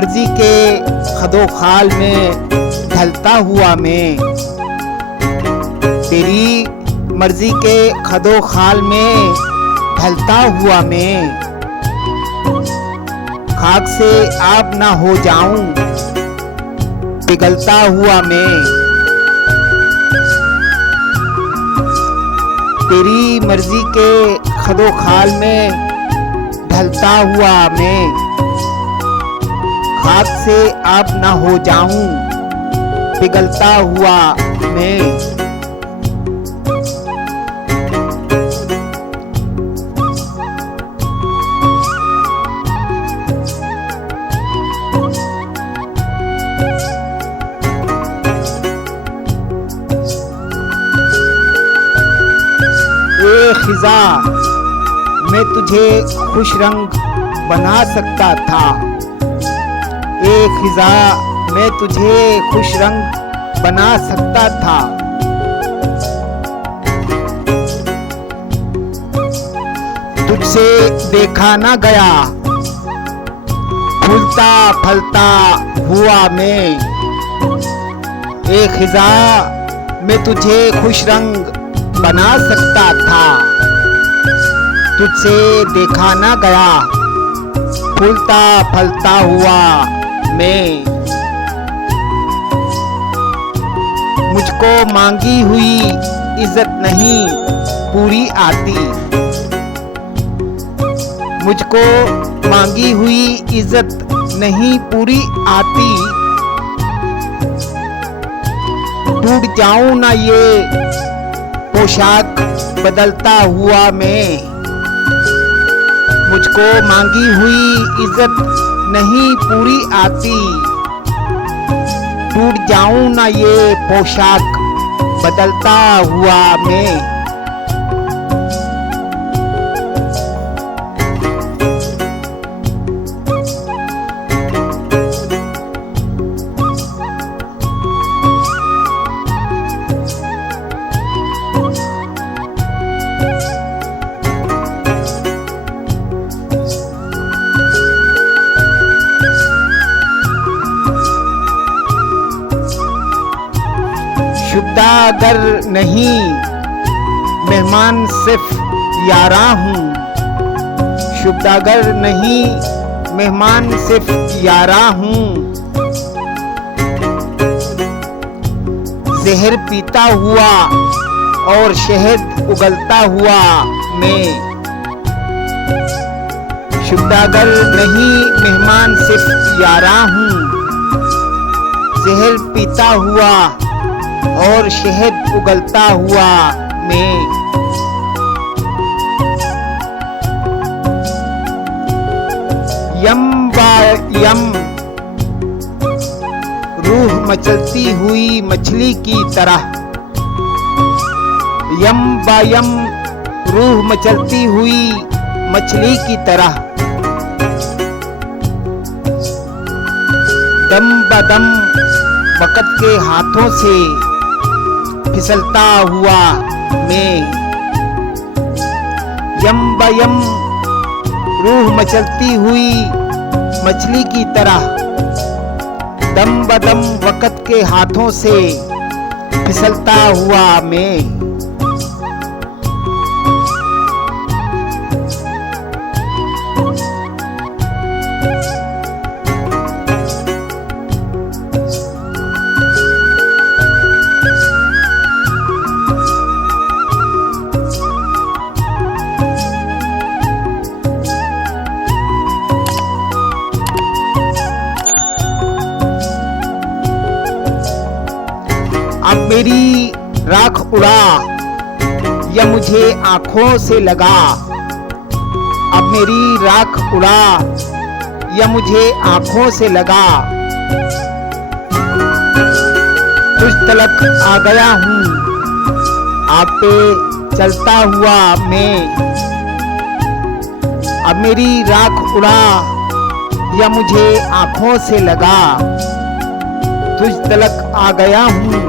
मर्जी के खदो खाल में ढलता हुआ मैं, तेरी मर्जी के खदो खाल में ढलता हुआ मैं, खाक से आप ना हो जाऊं पिघलता हुआ मैं, तेरी मर्जी के खदो खाल में ढलता हुआ मैं, खाक से आप ना हो जाऊं पिघलता हुआ मैं। ए खिजा मैं तुझे खुश रंग बना सकता था, ए खिजा मैं तुझे खुश रंग बना सकता था, तुझसे देखा ना गया फूलता फलता हुआ मैं, ए खिजा मैं तुझे खुश रंग बना सकता था, तुझसे देखा ना गया फूलता फलता हुआ मैं, मुझको मांगी हुई इज्जत नहीं पूरी आती, मुझको मांगी हुई इज्जत नहीं पूरी आती, टूट जाऊं ना ये पोशाक बदलता हुआ मैं, मुझको मांगी हुई इज्जत नहीं पूरी आती, टूट जाऊं ना ये पोशाक बदलता हुआ मैं। शुद्धागर नहीं मेहमान सिर्फ यारा हूँ, शुद्धागर नहीं मेहमान सिर्फ यारा हूँ, जहर पीता हुआ और शहद उगलता हुआ मैं, शुद्धागर नहीं मेहमान सिर्फ यारा हूँ, जहर पीता हुआ और शहद उगलता हुआ मैं, यम बा यम रूह मचलती हुई मछली की तरह, यम बा यम रूह मचलती हुई मछली की तरह, दम बदम वक़्त के हाथों से फिसलता हुआ मैं, यम बयम रूह मचलती हुई मछली की तरह, दम बदम वक़्त के हाथों से फिसलता हुआ मैं। अब मेरी राख उड़ा या मुझे आंखों से लगा, अब मेरी राख उड़ा या मुझे आंखों से लगा, तुझ तलक आ गया हूँ आप पे चलता हुआ मैं, अब मेरी राख उड़ा या मुझे आंखों से लगा, तुझ तलक आ गया हूँ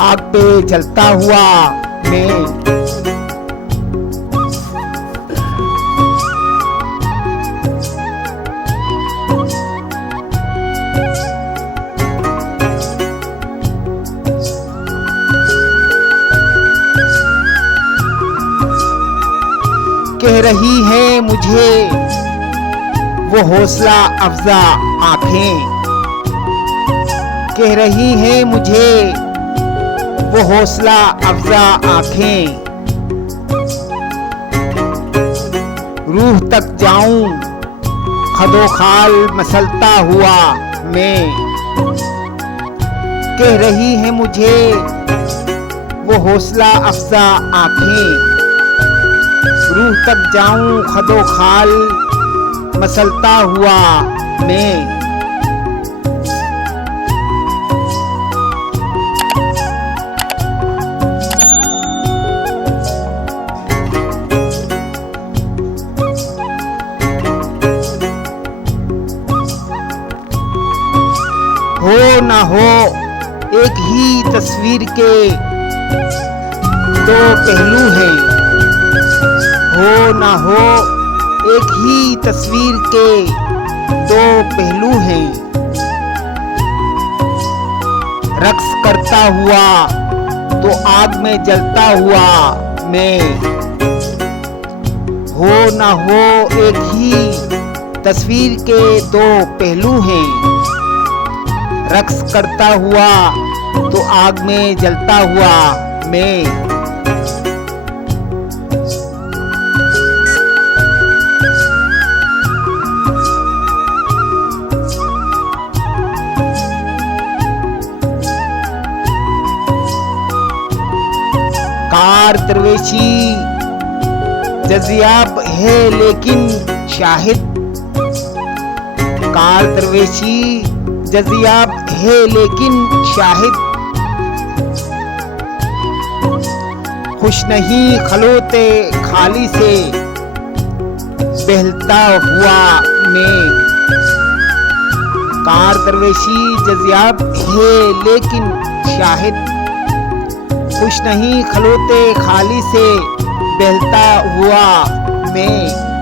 आग पे जलता हुआ मैं। कह रही है मुझे वो हौसला अफजा आंखें, कह रही है मुझे वो हौसला अफजा आंखें। रूह तक जाऊं खदो खाल मसलता हुआ मैं, कह रही है मुझे वो हौसला अफजा आंखें। रूह तक जाऊं खदो खाल मसलता हुआ मैं। हो ना हो एक ही तस्वीर के दो पहलू हैं, हो ना हो एक ही तस्वीर के दो पहलू हैं। रक्स करता हुआ तो आग में जलता हुआ मैं, हो ना हो एक ही तस्वीर के दो पहलू हैं। रक्स करता हुआ तो आग में जलता हुआ मैं। कार दरवेशी जज़ियाब है लेकिन शाहिद, कार दरवेशी जज़ियाब है लेकिन शाहिद। खुश नहीं खलोते खाली से बहलता हुआ मैं, कार दरवेशी जज़ियाब है लेकिन शाहिद। खुश नहीं खलोते खाली से बहलता हुआ मैं।